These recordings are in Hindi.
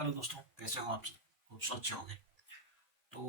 हेलो दोस्तों, कैसे हो आप सब? खूब अच्छे होंगे। तो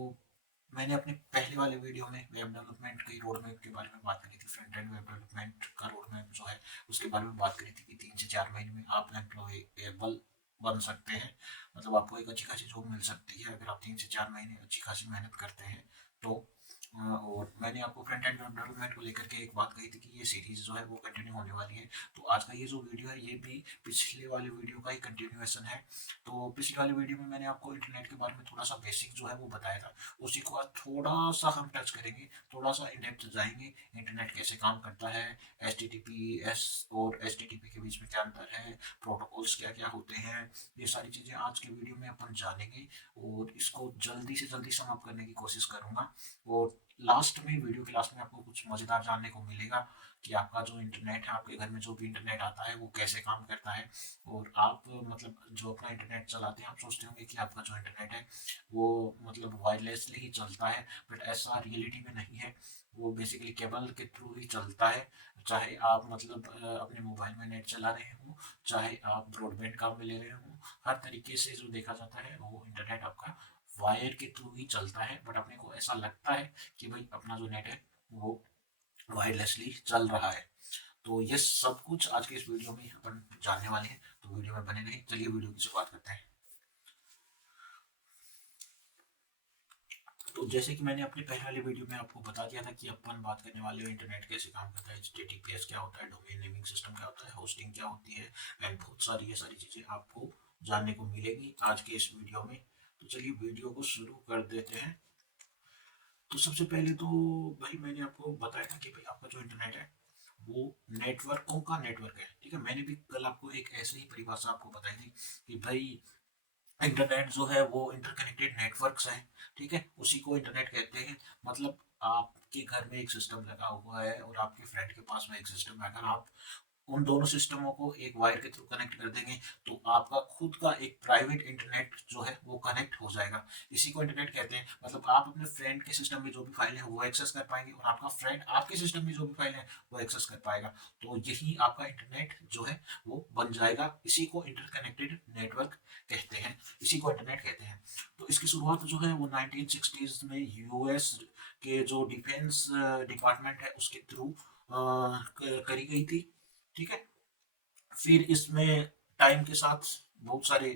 मैंने अपने पहले वाले वीडियो में वेब डेवलपमेंट की रोड मैप के बारे में बात करी थी। फ्रंट एंड वेब डेवलपमेंट का रोड मैप जो है उसके बारे में बात करी थी कि 3 से 4 महीने में आप एम्प्लॉयबल बन सकते हैं। मतलब आपको एक अच्छी खासी जॉब मिल सकती है अगर आप 3 से 4 महीने अच्छी खासी मेहनत करते हैं तो। और मैंने आपको फ्रंट एंड वेब डेवलपमेंट को लेकर के एक बात कही थी कि ये सीरीज जो है वो कंटिन्यू होने वाली है। तो आज का ये जो वीडियो है ये भी पिछले वाले वीडियो का ही कंटिन्यूएशन है। तो पिछले वाले वीडियो में मैंने आपको इंटरनेट के बारे में थोड़ा सा बेसिक जो है वो बताया था। उसी को आज थोड़ा सा हम टच करेंगे, थोड़ा सा इन डेप्थ जाएंगे। इंटरनेट कैसे काम करता है, HTTPS और HTTP के बीच में क्या अंतर है, प्रोटोकॉल्स क्या क्या होते हैं, ये सारी चीज़ें आज के वीडियो में अपन जानेंगे। और इसको जल्दी से जल्दी समाप्त करने की कोशिश करूंगा। और लास्ट में, वीडियो के लास्ट में आपको कुछ मज़ेदार जानने को मिलेगा कि आपका जो इंटरनेट है, आपके घर में जो भी इंटरनेट आता है वो कैसे काम करता है। और आप मतलब जो अपना इंटरनेट चलाते हैं, आप सोचते होंगे कि आपका जो इंटरनेट है वो मतलब वायरलेसली ही चलता है, बट ऐसा रियलिटी में नहीं है। वो बेसिकली केबल के थ्रू ही चलता है। चाहे आप मतलब अपने मोबाइल में नेट चला रहे हो, चाहे आप ब्रॉडबैंड काम में ले रहे हो, हर तरीके से जो देखा जाता है वो इंटरनेट आपका वायर के थ्रू ही चलता है। बट अपने को ऐसा लगता है कि भाई अपना जो नेट है वो वायरलेसली चल रहा है। तो ये सब कुछ आज के इस वीडियो में अपन जानने वाले हैं। तो वीडियो में बने रहें। चलिए वीडियो की शुरुआत करते हैं। तो जैसे कि मैंने अपने पहले वाले वीडियो में आपको बता दिया था कि अपन बात करने वाले हैं इंटरनेट कैसे काम करता है, HTTPS क्या होता है, डोमेन नेमिंग सिस्टम क्या होता है, होस्टिंग क्या होती है, एंड बहुत सारी ये सारी चीज़ें आपको जानने को मिलेगी आज के इस वीडियो में। तो चलिए वीडियो को शुरू कर देते हैं। तो सबसे पहले तो भाई मैंने आपको बताया था कि भाई आपका जो इंटरनेट है वो नेटवर्कों का नेटवर्क है। ठीक है, मैंने भी कल आपको एक ऐसे ही परिभाषा आपको बताई थी कि भाई इंटरनेट जो है वो इंटरकनेक्टेड नेटवर्क्स है। ठीक है, उसी को इंटरनेट कहते हैं। मतलब आपके घर में एक सिस्टम लगा हुआ है और आपके फ्रेंड के पास में एक सिस्टम है। अगर आप उन दोनों सिस्टमों को एक वायर के थ्रू कनेक्ट कर देंगे तो आपका खुद का एक प्राइवेट इंटरनेट जो है वो कनेक्ट हो जाएगा। इसी को इंटरनेट कहते हैं। मतलब आप अपने फ्रेंड के सिस्टम में जो भी फाइल है वो एक्सेस कर पाएंगे और आपका फ्रेंड आपके सिस्टम में जो भी फाइल है वो एक्सेस कर पाएगा। तो यही आपका इंटरनेट जो है वो बन जाएगा। इसी को इंटरकनेक्टेड नेटवर्क कहते हैं, इसी को इंटरनेट कहते हैं। तो इसकी शुरुआत जो है वो 1960s में US के जो डिफेंस डिपार्टमेंट है उसके थ्रू करी गई थी। ठीक है, फिर इसमें टाइम के साथ बहुत सारे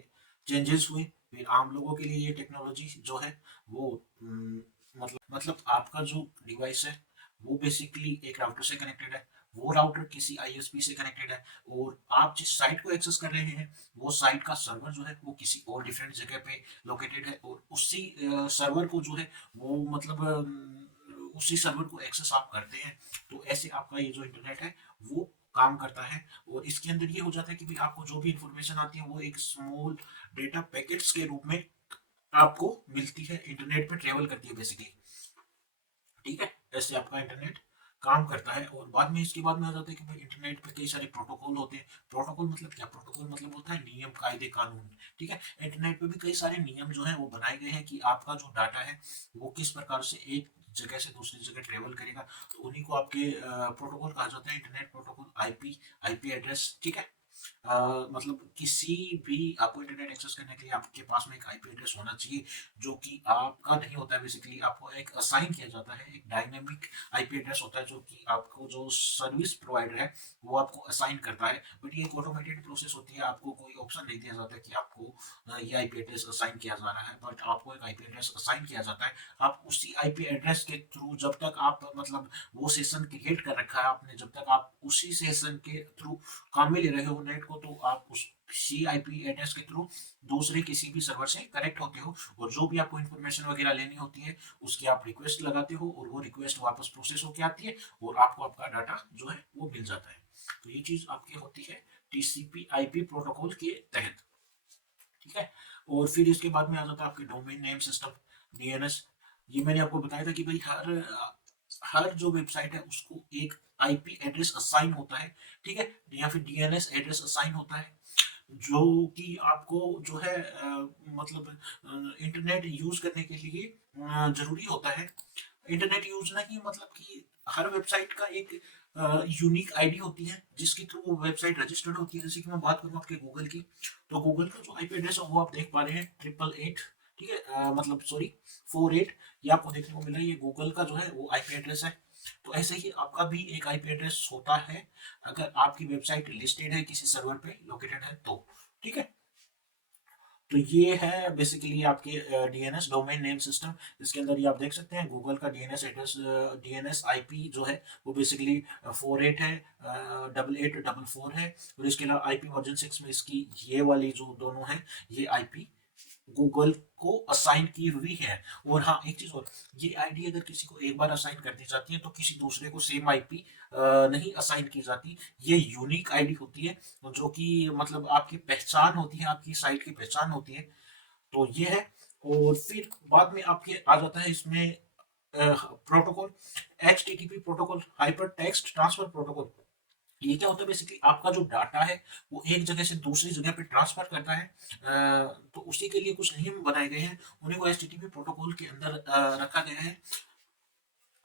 चेंजेस हुए। फिर आम लोगों के लिए ये टेक्नोलॉजी जो है वो मतलब आपका जो डिवाइस है वो बेसिकली एक राउटर से कनेक्टेड है। वो राउटर किसी ISP से कनेक्टेड है। और आप जिस साइट को एक्सेस कर रहे हैं वो साइट का सर्वर जो है वो किसी और डिफरेंट जगह पे लोकेटेड है। और उसी सर्वर को जो है वो मतलब उसी सर्वर को एक्सेस आप करते हैं। तो ऐसे आपका ये जो इंटरनेट है वो काम करता है। और इसके अंदर ये हो जाता है कि भाई आपको जो भी इंफॉर्मेशन आती है वो एक स्मॉल डेटा पैकेट्स के रूप में आपको मिलती है, इंटरनेट पे ट्रेवल करती है बेसिकली। ठीक है, ऐसे आपका इंटरनेट काम करता है। और बाद में इसके बाद में आ जाता है कि भाई इंटरनेट पे कई सारे प्रोटोकॉल होते हैं। प्रोटोकॉल मतलब क्या? प्रोटोकॉल मतलब होता है नियम, कायदे, कानून। ठीक है, इंटरनेट पे भी कई सारे नियम जो है वो बनाए गए हैं कि आपका जो डाटा है वो किस प्रकार से एक जगह से दूसरी जगह ट्रेवल करेगा। तो उन्हीं को आपके प्रोटोकॉल कहा जाता है, इंटरनेट प्रोटोकॉल। IP address. ठीक है, मतलब किसी भी आपको इंटरनेट एक्सेस करने के लिए आपके पास में एक आईपी एड्रेस होना चाहिए जो कि आपका नहीं होता है। बेसिकली आपको एक असाइन किया जाता है, एक डायनेमिक आईपी एड्रेस होता है जो कि आपको जो सर्विस प्रोवाइडर है वो आपको असाइन करता है। बट ये एक ऑटोमेटेड प्रोसेस होती है, आपको कोई ऑप्शन नहीं दिया जाता है कि आपको ये आईपी एड्रेस असाइन किया जा रहा है। बट आपको एक आईपी एड्रेस असाइन किया जाता है। आप उसी आईपी एड्रेस के थ्रू जब तक आप मतलब वो सेशन क्रिएट कर रखा है आपने, जब तक आप उसी सेशन के थ्रू काम में ले रहे हो नेट को, तो आप उसी आईपी एड्रेस के थ्रू दूसरे किसी भी सर्वर से कनेक्ट होते हो। और जो भी आपको इन्फॉर्मेशन वगैरह लेनी होती है उसकी आप रिक्वेस्ट लगाते हो और वो रिक्वेस्ट वापस प्रोसेस होकर आती है और आपको आपका डाटा जो है वो मिल जाता है। तो ये चीज आपकी होती है TCP IP प्रोटोकॉल के तहत। ठीक है, और फिर इसके बाद में आ जाता है आपके डोमेन नेम सिस्टम, DNS। ये मैंने आपको बताया था कि भाई हर हर जो वेबसाइट है उसको एक आईपी एड्रेस असाइन होता है। ठीक है, या फिर DNS एड्रेस असाइन होता है जो कि आपको जो है मतलब इंटरनेट यूज करने के लिए जरूरी होता है। इंटरनेट यूज नहीं मतलब कि हर वेबसाइट का एक यूनिक आईडी होती है जिसके थ्रू वो वेबसाइट रजिस्टर्ड होती है। जैसे कि मैं बात करूँ आपके गूगल की, तो गूगल का जो आईपी एड्रेस है वो आप देख पा रहे हैं 888, ठीक है, मतलब सॉरी 48, ये आपको देखने को मिला है। ये गूगल का जो है वो आईपी एड्रेस है। तो ऐसे ही आपका भी एक आईपी एड्रेस होता है अगर आपकी वेबसाइट लिस्टेड है किसी सर्वर पे लोकेटेड है तो, ठीक है। तो ये है बेसिकली आपके डीएनएस डोमेन नेम सिस्टम। इसके अंदर ये आप देख सकते हैं गूगल का डीएनएस एड्रेस, डीएनएस आईपी जो है वो बेसिकली 48 है, 8844 है। और इसके अलावा आईपी वर्जन 6 में इसकी ये वाली जो दोनों है ये आईपी गूगल को असाइन की हुई है। और हाँ एक चीज और, ये आईडी अगर किसी को एक बार असाइन कर दी जाती है तो किसी दूसरे को सेम आईपी नहीं असाइन की जाती। ये यूनिक आईडी होती है जो कि मतलब आपकी पहचान होती है, आपकी साइट की पहचान होती है। तो ये है। और फिर बाद में आपके आ जाता है इसमें protocol, HTTP protocol, hyper text transfer protocol. ये क्या होता है बेसिकली, आपका जो डाटा है वो एक जगह से दूसरी जगह पे ट्रांसफर करता है। तो उसी के लिए कुछ नियम बनाए गए हैं, उन्हीं को HTTP प्रोटोकॉल के अंदर रखा गया है।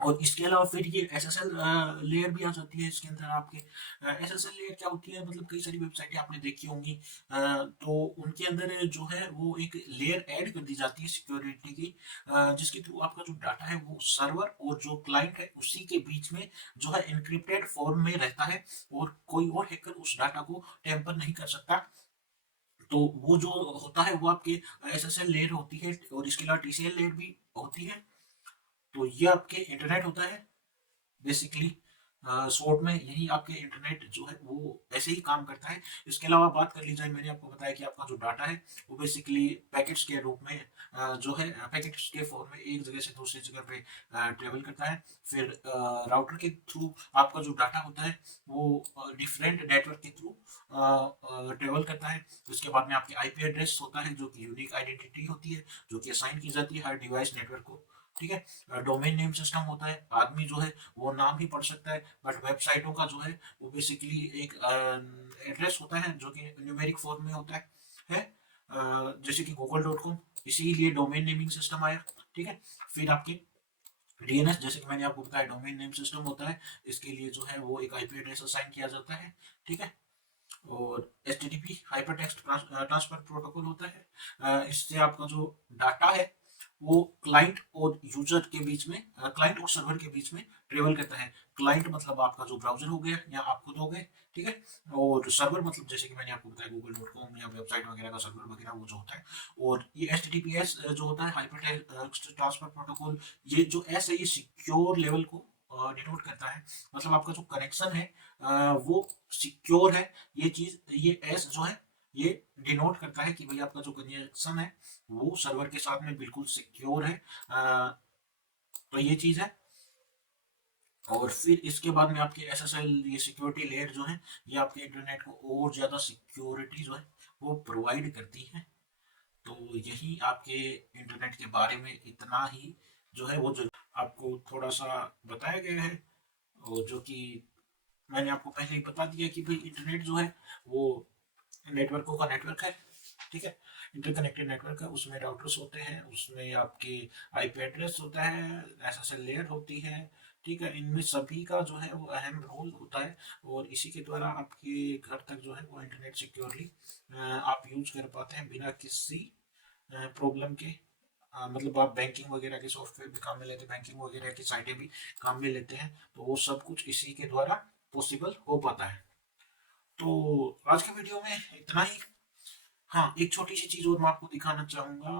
और इसके अलावा फिर ये SSL लेयर भी आ जाती है इसके अंदर आपके। SSL लेयर क्या होती है, मतलब कई सारी वेबसाइटें आपने देखी होंगी, तो उनके अंदर जो है वो एक लेयर ऐड कर दी जाती है सिक्योरिटी की, जिसके थ्रू आपका जो डाटा है वो सर्वर और जो क्लाइंट है उसी के बीच में जो है इनक्रिप्टेड फॉर्म में रहता है, और कोई और हैकर उस डाटा को टेम्पर नहीं कर सकता। तो वो जो होता है वो आपके SSL लेयर होती है। और इसके अलावा TCL लेयर भी होती है। तो ये आपके इंटरनेट होता है बेसिकली। शॉर्ट में यही आपके इंटरनेट जो है वो ऐसे ही काम करता है। इसके अलावा बात कर ली जाए, मैंने आपको बताया कि आपका जो डाटा है वो बेसिकली पैकेट्स के रूप में जो है पैकेट्स के फॉर्म में एक जगह से दूसरी जगह पे ट्रेवल करता है। फिर राउटर के थ्रू आपका जो डाटा होता है वो डिफरेंट नेटवर्क के थ्रू ट्रेवल करता है। उसके बाद में आपके आईपी एड्रेस होता है जो कि यूनिक आइडेंटिटी होती है, जो कि असाइन की जाती है हर डिवाइस नेटवर्क को, ठीक है। डोमेन नेम सिस्टम होता है, आदमी जो है वो नाम ही पढ़ सकता है, बट वेबसाइटों का जो है वो बेसिकली एक एड्रेस होता है जो कि न्यूमेरिक फॉर्म में होता है। जैसे कि google.com, इसीलिए डोमेन नेमिंग सिस्टम आया, ठीक है। फिर आपके डीएनएस, जैसे कि मैंने आपको बताया डोमेन नेम सिस्टम होता है, इसके लिए जो है वो एक आईपी एड्रेस असाइन किया जाता है, ठीक है। और HTTP hyper text transfer protocol होता है, इससे आपका जो डाटा है वो क्लाइंट और यूजर के बीच में, क्लाइंट और सर्वर के बीच में ट्रेवल करता है। क्लाइंट मतलब आपका जो ब्राउजर हो गया या आप खुद हो गए, ठीक है। और सर्वर मतलब जैसे कि मैंने आपको बताया google.com या वेबसाइट वगैरह का सर्वर वगैरह वो जो होता है। और ये HTTPS जो होता है हाइपर टेक्स्ट ट्रांसफर प्रोटोकॉल, ये जो एस है ये सिक्योर लेवल को डिनोट करता है। मतलब आपका जो कनेक्शन है वो सिक्योर है। ये चीज, ये एस जो है ये डिनोट करता है कि भाई आपका जो कनेक्शन है वो सर्वर के साथ में बिल्कुल सिक्योर है। तो ये चीज है। और फिर इसके बाद में आपकी SSL, ये सिक्योरिटी लेयर जो है ये आपके इंटरनेट को और ज्यादा सिक्योरिटी जो है वो प्रोवाइड करती है। तो यही आपके इंटरनेट के बारे में इतना ही जो है वो जो आपको थोड़ा सा बताया गया है, और जो कि मैंने आपको पहले ही बता दिया कि भाई इंटरनेट जो है वो नेटवर्कों का नेटवर्क है, ठीक है। इंटरकनेक्टेड नेटवर्क है, उसमें राउटर्स होते हैं, उसमें आपके आईपी एड्रेस होता है, SSL लेयर होती है, ठीक है। इनमें सभी का जो है वो अहम रोल होता है। और इसी के द्वारा आपके घर तक जो है वो इंटरनेट सिक्योरली आप यूज कर पाते हैं बिना किसी प्रॉब्लम के। मतलब आप बैंकिंग वगैरह के सॉफ्टवेयर भी काम में लेते हैं, बैंकिंग वगैरह की साइटें भी काम में लेते हैं, तो वो सब कुछ इसी के द्वारा पॉसिबल हो पाता है। तो आज के वीडियो में इतना ही। हाँ एक छोटी सी चीज और मैं आपको दिखाना चाहूंगा।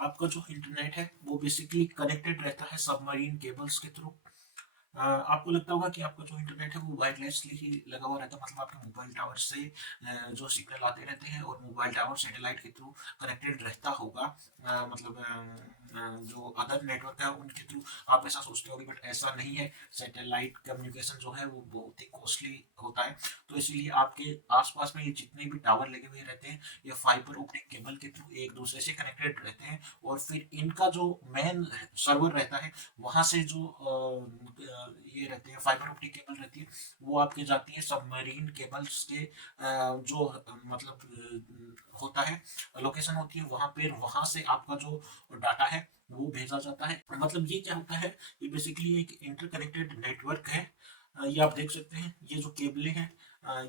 आपका जो इंटरनेट है वो बेसिकली कनेक्टेड रहता है सबमरीन केबल्स के थ्रू। आपको लगता होगा कि आपका जो इंटरनेट है वो वायरलेसली ही लगा हुआ रहता है, मतलब आपके मोबाइल टावर से जो सिग्नल आते रहते हैं और मोबाइल टावर सैटेलाइट के थ्रू कनेक्टेड रहता होगा। मतलब जो अदर नेटवर्क है उनके थ्रू आप ऐसा सोचते होगे, बट ऐसा नहीं है। सैटेलाइट कम्युनिकेशन जो है वो बहुत ही कॉस्टली होता है। तो इसलिए आपके आसपास में ये जितने भी टावर लगे हुए रहते हैं ये फाइबर ऑप्टिक केबल के थ्रू एक दूसरे से कनेक्टेड रहते हैं। और फिर इनका जो मेन सर्वर रहता है वहां से जो ये रहते हैं फाइबर ऑप्टिक केबल रहती है वो आपके जाती है सबमरीन केबल्स के जो मतलब होता है लोकेशन होती है वहां पे, वहां से आपका जो डाटा है वो भेजा जाता है। मतलब ये क्या होता है, ये बेसिकली एक इंटरकनेक्टेड नेटवर्क है ये आप देख सकते हैं, ये जो केबलें हैं,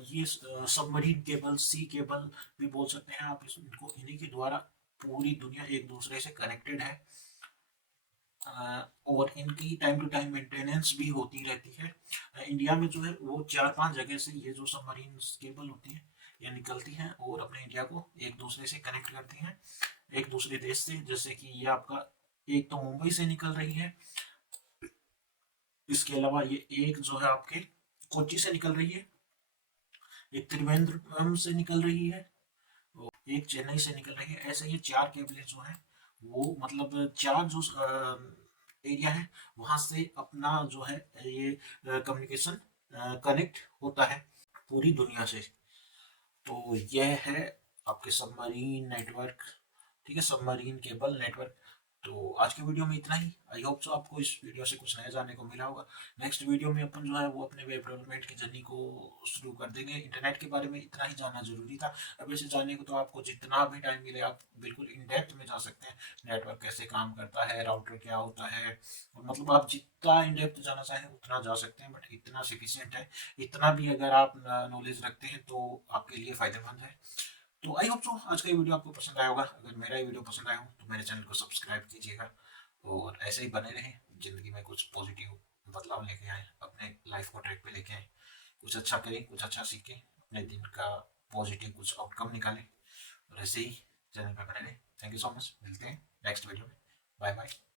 ये सबमरीन केबल, सी केबल भी बोल सकते हैं आप इनको। इन्हीं के द्वारा पूरी दुनिया एक दूसरे से कनेक्टेड है। और इनकी टाइम टू टाइम मेंटेनेंस भी होती रहती है। इंडिया में जो है वो 4-5 जगह से ये जो सबमरीन केबल होती है ये निकलती हैं और अपने इंडिया को एक दूसरे से कनेक्ट करती हैं, एक दूसरे देश से। जैसे कि ये आपका एक तो मुंबई से निकल रही है, इसके अलावा ये एक जो है आपके कोच्चि से निकल रही है, एक त्रिवेंद्रम से निकल रही है, और एक चेन्नई से निकल रही है। ऐसे ये 4 केबलें जो है वो मतलब 4 जो एरिया है वहां से अपना जो है ये कम्युनिकेशन कनेक्ट होता है पूरी दुनिया से। तो यह है आपके सबमरीन नेटवर्क, ठीक है, सबमरीन केबल नेटवर्क। तो आज की वीडियो में इतना ही। आई होप सो आपको इस वीडियो से कुछ नया जानने को मिला होगा। नेक्स्ट वीडियो में अपन जो है वो अपने वेब डेवलपमेंट की जर्नी को शुरू कर देंगे। इंटरनेट के बारे में इतना ही जानना जरूरी था। अब इसे जानने को तो आपको जितना भी टाइम मिले आप बिल्कुल इन डेप्थ में जा सकते हैं। नेटवर्क कैसे काम करता है, राउटर क्या होता है, और मतलब आप जितना इन डेप्थ जाना चाहें उतना जा सकते हैं, बट इतना सफिशियंट है। इतना भी अगर आप नॉलेज रखते हैं तो आपके लिए फायदेमंद है। तो आई होप सो आज का ये वीडियो आपको पसंद आया होगा। अगर मेरा ये वीडियो पसंद आया हो तो मेरे चैनल को सब्सक्राइब कीजिएगा और ऐसे ही बने रहें। जिंदगी में कुछ पॉजिटिव बदलाव लेके आए, अपने लाइफ को ट्रैक पे लेके आए, कुछ अच्छा करें, कुछ अच्छा सीखें, अपने दिन का पॉजिटिव कुछ आउटकम निकालें, और ऐसे ही चैनल पर बने रहें। Thank you so much. मिलते हैं नेक्स्ट वीडियो में। Bye bye.